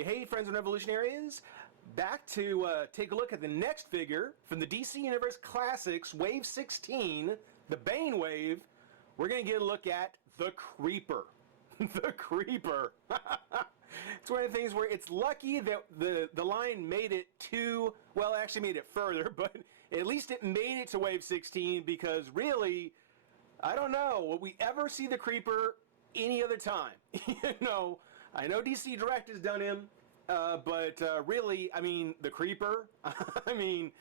Hey, friends and revolutionaries! Back to take a look at the next figure from the DC Universe Classics, Wave 16, the Bane Wave. We're going to get a look at the Creeper. The Creeper. It's one of the things where it's lucky that the line made it to, well, actually made it further, but at least it made it to Wave 16, because really, I don't know, will we ever see the Creeper any other time? I know DC Direct has done him, but really, I mean, the Creeper, I mean,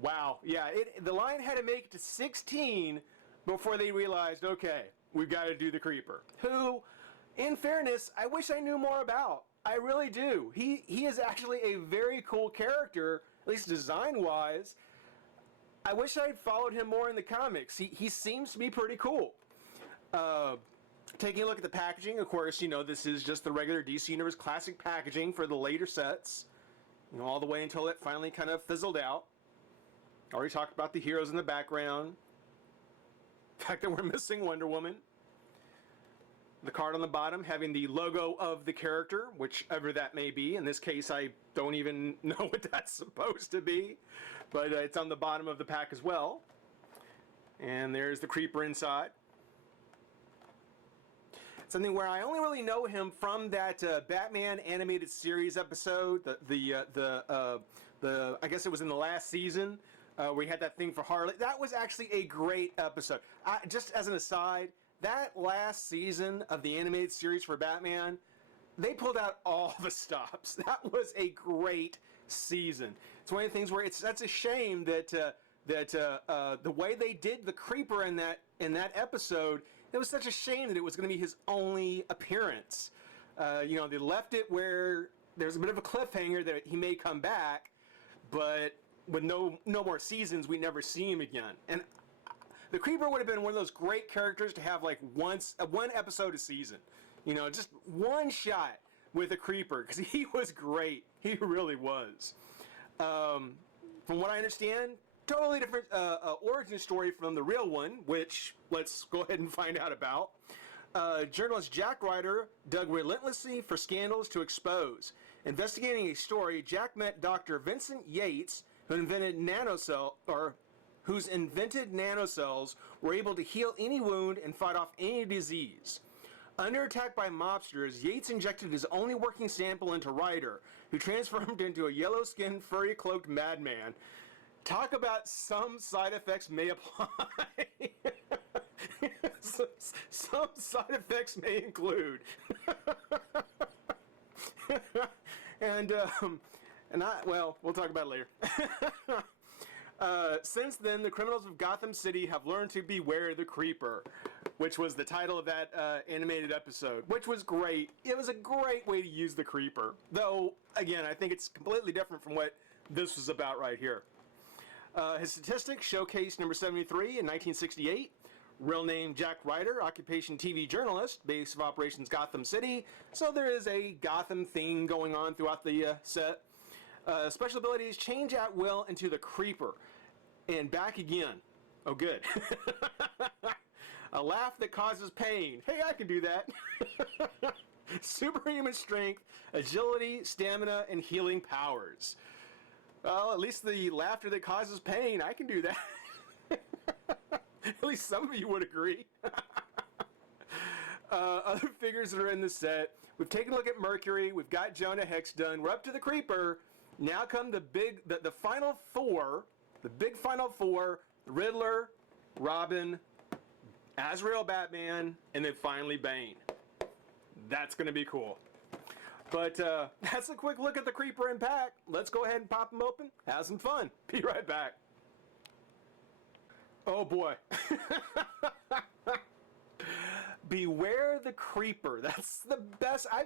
wow. Yeah, the line had to make it to 16 before they realized, okay, we've got to do the Creeper. Who, in fairness, I wish I knew more about. I really do. He is actually a very cool character, at least design-wise. I wish I had followed him more in the comics. He seems to be pretty cool. Taking a look at the packaging, of course, this is just the regular DC Universe Classic packaging for the later sets. All the way until it finally kind of fizzled out. Already talked about the heroes in the background. The fact that we're missing Wonder Woman. The card on the bottom having the logo of the character, whichever that may be. In this case, I don't even know what that's supposed to be. But it's on the bottom of the pack as well. And there's the Creeper inside. Something where I only really know him from that Batman animated series episode, I guess it was in the last season, where he had that thing for Harley. That was actually a great episode. Just as an aside, that last season of the animated series for Batman, they pulled out all the stops. That was a great season. It's one of the things where that's a shame that the way they did the Creeper in that episode, it was such a shame that it was going to be his only appearance. They left it where there's a bit of a cliffhanger that he may come back, but with no more seasons, we never see him again. And the Creeper would have been one of those great characters to have like one episode a season. Just one shot with a Creeper, because he was great. He really was. From what I understand, totally different origin story from the real one, which let's go ahead and find out about. Journalist Jack Ryder dug relentlessly for scandals to expose. Investigating a story, Jack met Dr. Vincent Yates, whose invented nanocells were able to heal any wound and fight off any disease. Under attack by mobsters, Yates injected his only working sample into Ryder, who transformed into a yellow-skinned, furry-cloaked madman. Talk about some side effects may apply. Some side effects may include. Well, we'll talk about it later. Since then, the criminals of Gotham City have learned to beware the Creeper, which was the title of that animated episode, which was great. It was a great way to use the Creeper. Though, again, I think it's completely different from what this was about right here. His statistics showcase number 73 in 1968. Real name Jack Ryder, occupation TV journalist, base of operations Gotham City. So there is a Gotham theme going on throughout the set. Special abilities, change at will into the Creeper. And back again. Oh, good. A laugh that causes pain. Hey, I can do that. Superhuman strength, agility, stamina, and healing powers. Well, at least the laughter that causes pain, I can do that. At least some of you would agree. Other figures that are in the set. We've taken a look at Mercury. We've got Jonah Hex done. We're up to the Creeper. Now come the final four. The big final four. Riddler, Robin, Azrael Batman, and then finally Bane. That's going to be cool. But that's a quick look at the Creeper in pack. Let's go ahead and pop them open. Have some fun. Be right back. Oh boy. Beware the Creeper. That's the best. I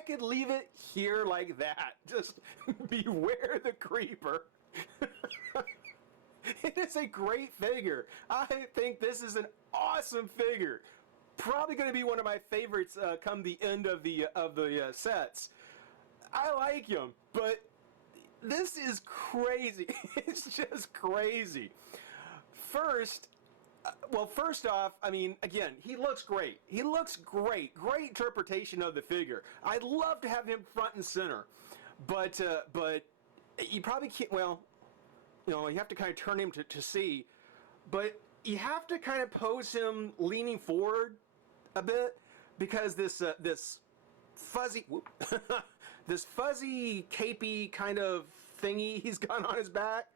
could leave it here like that. Just beware the Creeper. It is a great figure. I think this is an awesome figure. Probably going to be one of my favorites come the end of the sets. I like him, but this is crazy. It's just crazy. First, Well, first off, I mean, again, he looks great. He looks great. Great interpretation of the figure. I'd love to have him front and center, but you probably can't. Well, you have to kind of turn him to see, but you have to kind of pose him leaning forward a bit because this fuzzy this fuzzy capey kind of thingy he's got on his back.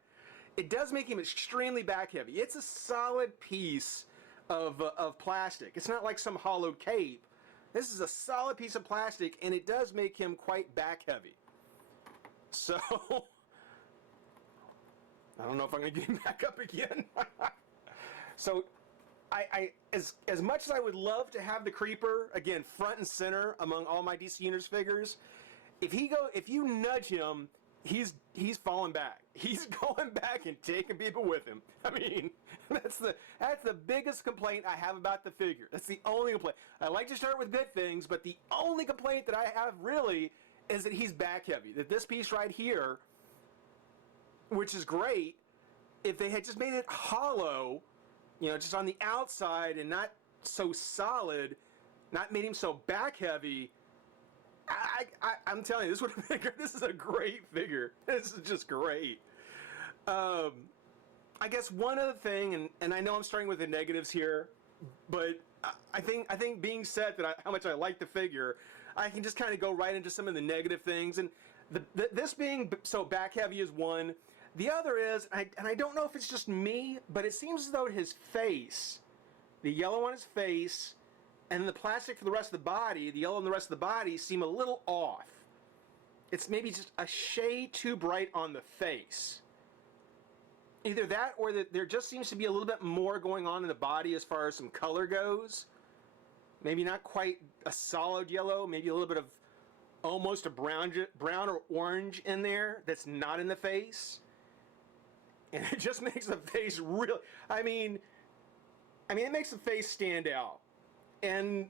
It does make him extremely back heavy. It's a solid piece of plastic. It's not like some hollowed cape. This is a solid piece of plastic, and it does make him quite back heavy. So, I don't know if I'm going to get him back up again. So, as much as I would love to have the Creeper, again, front and center among all my DC Universe figures, if you nudge him, he's falling back. He's going back and taking people with him. I mean, that's the biggest complaint I have about the figure. That's the only complaint. I like to start with good things, but the only complaint that I have really is that he's back heavy. That this piece right here, which is great, if they had just made it hollow, just on the outside and not so solid, not made him so back heavy, I'm telling you, this is a great figure. This is just great. I guess one other thing, and I know I'm starting with the negatives here, but I think being said that how much I like the figure, I can just kind of go right into some of the negative things. And this being so back heavy is one. The other is, and I don't know if it's just me, but it seems as though his face, the yellow on his face, and the plastic for the rest of the body, the yellow and the rest of the body, seem a little off. It's maybe just a shade too bright on the face. Either that or that there just seems to be a little bit more going on in the body as far as some color goes. Maybe not quite a solid yellow, maybe a little bit of almost a brown or orange in there that's not in the face. And it just makes the face really, I mean, it makes the face stand out. And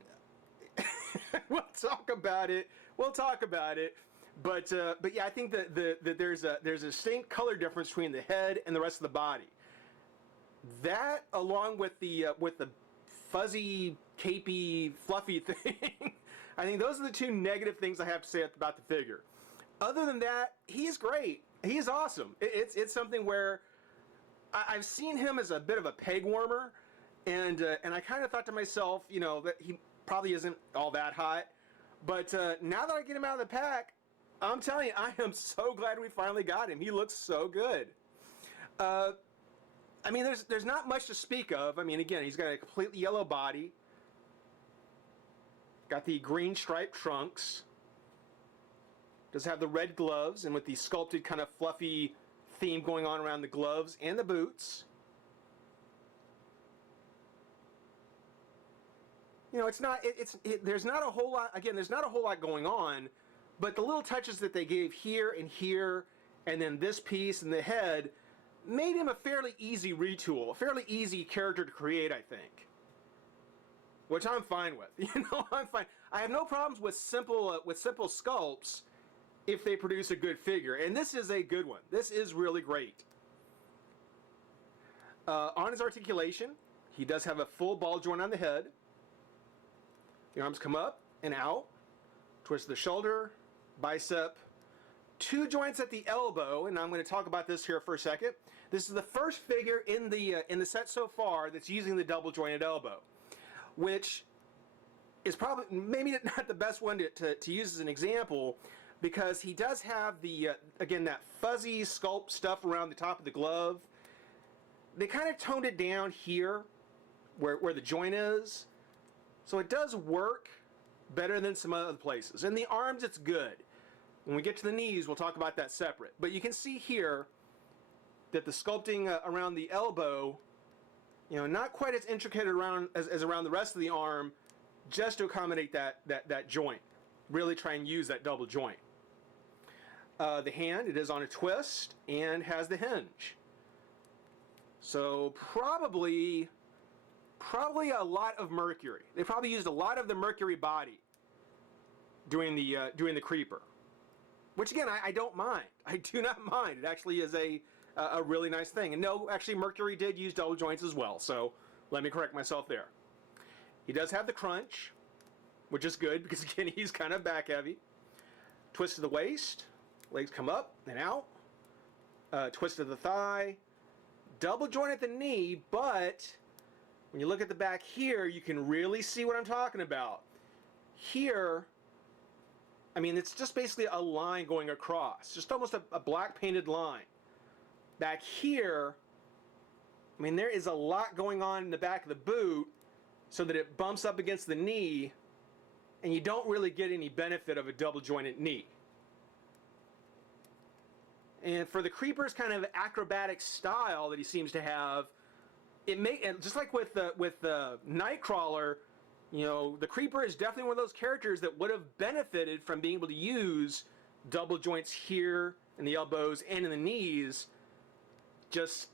we'll talk about it. But yeah, I think that there's a distinct color difference between the head and the rest of the body. That, along with the fuzzy, capey, fluffy thing, I think those are the two negative things I have to say about the figure. Other than that, he's great. He's awesome. It's something where I've seen him as a bit of a peg warmer. And I kind of thought to myself, that he probably isn't all that hot. But now that I get him out of the pack, I'm telling you, I am so glad we finally got him. He looks so good. There's not much to speak of. Again, he's got a completely yellow body. Got the green striped trunks. Does have the red gloves, and with the sculpted kind of fluffy theme going on around the gloves and the boots. There's not a whole lot, again, there's not a whole lot going on, but the little touches that they gave here, and then this piece and the head, made him a fairly easy retool, a fairly easy character to create, I think. Which I'm fine with. I'm fine. I have no problems with simple sculpts if they produce a good figure, and this is a good one. This is really great. On his articulation, he does have a full ball joint on the head. The arms come up and out, twist the shoulder, bicep, two joints at the elbow, and I'm going to talk about this here for a second. This is the first figure in the set so far that's using the double jointed elbow, which is probably maybe not the best one to use as an example, because he does have again, that fuzzy sculpt stuff around the top of the glove. They kind of toned it down here where the joint is. So it does work better than some other places. In the arms, it's good. When we get to the knees, we'll talk about that separate. But you can see here that the sculpting around the elbow, not quite as intricate as around the rest of the arm, just to accommodate that joint. Really try and use that double joint. The hand, it is on a twist and has the hinge. So probably a lot of mercury. They probably used a lot of the mercury body doing the Creeper, which again I don't mind. I do not mind. It actually is a really nice thing. And no, actually Mercury did use double joints as well. So Let me correct myself there. He does have the crunch, which is good because, again, he's kind of back heavy. Twist of the waist, legs come up and out. Twist of the thigh, double joint at the knee, but when you look at the back here, you can really see what I'm talking about. Here, I mean, it's just basically a line going across, just almost a black painted line. Back here, I mean, there is a lot going on in the back of the boot so that it bumps up against the knee, and you don't really get any benefit of a double jointed knee. And for the Creeper's kind of acrobatic style that he seems to have, and just like with the Nightcrawler, you know, the Creeper is definitely one of those characters that would have benefited from being able to use double joints here in the elbows and in the knees, just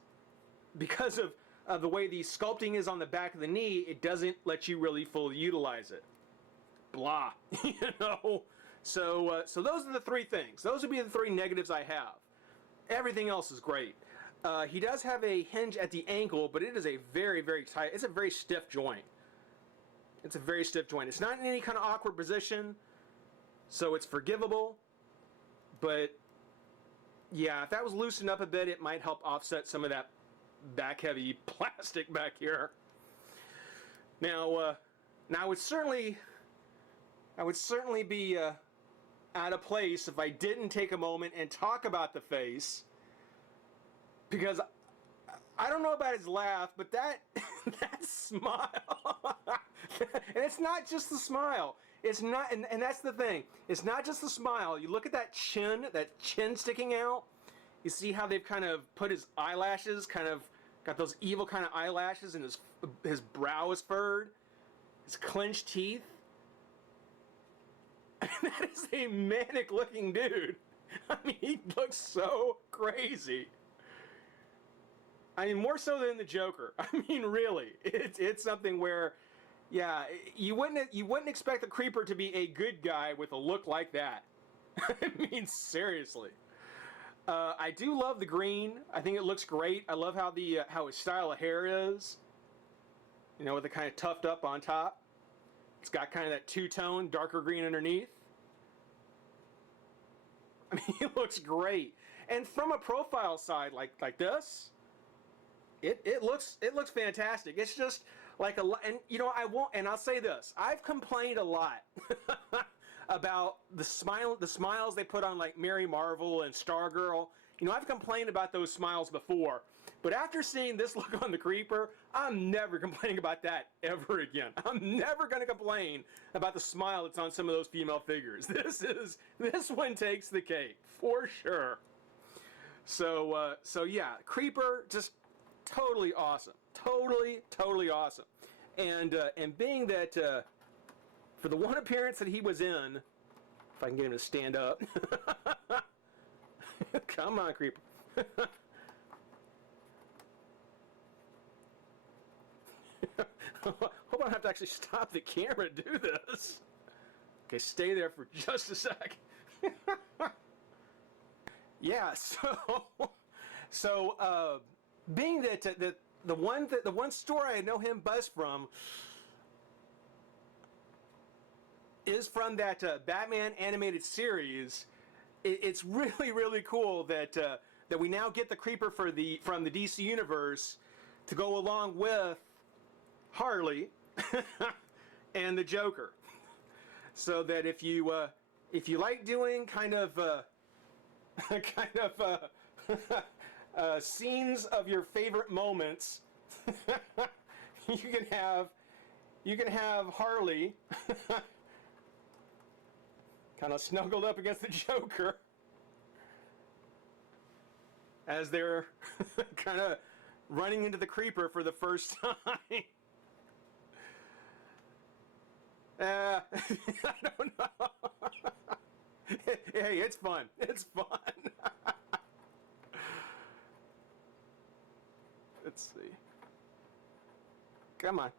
because of the way the sculpting is on the back of the knee. It doesn't let you really fully utilize it. Blah, you know. So those are the three things. Those would be the three negatives I have. Everything else is great. He does have a hinge at the ankle, but it is a very, very tight, it's a very stiff joint. It's a very stiff joint. It's not in any kind of awkward position, so it's forgivable. But yeah, if that was loosened up a bit, it might help offset some of that back heavy plastic back here. Now I would certainly be out of place if I didn't take a moment and talk about the face, because I don't know about his laugh, but that smile, and it's not just the smile. It's not, and that's the thing. It's not just the smile. You look at that chin sticking out. You see how they've kind of put his eyelashes, kind of got those evil kind of eyelashes, and his brow is furred, his clenched teeth. That is a manic looking dude. I mean, he looks so crazy. I mean, more so than the Joker. I mean, really, it's something where, yeah, you wouldn't expect the Creeper to be a good guy with a look like that. I mean, seriously. I do love the green. I think it looks great. I love how his style of hair is. You know, with the kind of tufted up on top. It's got kind of that two-tone, darker green underneath. I mean, he looks great. And from a profile side like this, it looks fantastic. It's just like and you know, I'll say this. I've complained a lot about the smiles they put on like Mary Marvel and Stargirl. You know, I've complained about those smiles before. But after seeing this look on the Creeper, I'm never complaining about that ever again. I'm never going to complain about the smile that's on some of those female figures. This one takes the cake for sure. So yeah, Creeper, just totally awesome, totally awesome. And being that for the one appearance that he was in, if I can get him to stand up, come on, Creeper. Hope I don't have to actually stop the camera to do this. Okay, stay there for just a sec. Yeah, so being that the one story I know him buzz from is from that Batman animated series. It's really cool that we now get the Creeper from the DC universe to go along with Harley and the Joker, so that if you like doing kind of scenes of your favorite moments, you can have Harley kind of snuggled up against the Joker as they're kind of running into the Creeper for the first time. I don't know. Hey, it's fun. It's fun. Let's see. Come on.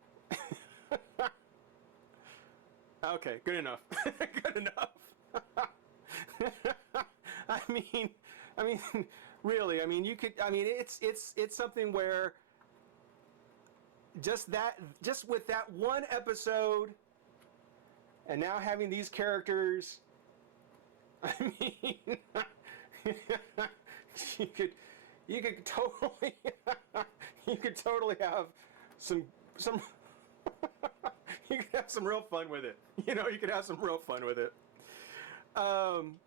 Okay, good enough. Good enough. I mean, really. I mean, you could. I mean, it's something where just with that one episode, and now having these characters, I mean, you could totally you could totally have some you could have some real fun with it. You know, you could have some real fun with it.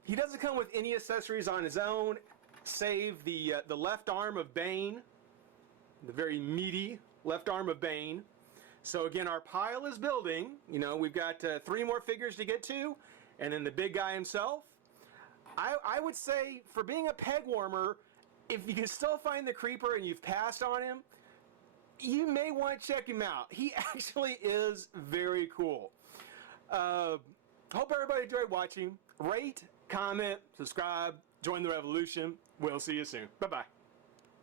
He doesn't come with any accessories on his own, save the left arm of Bane, the very meaty left arm of Bane. So again, our pile is building. You know, we've got 3 more figures to get to, and then the big guy himself. I would say, for being a peg warmer, if you can still find the Creeper and you've passed on him, you may want to check him out. He actually is very cool. Hope everybody enjoyed watching. Rate, comment, subscribe, join the revolution. We'll see you soon. Bye-bye.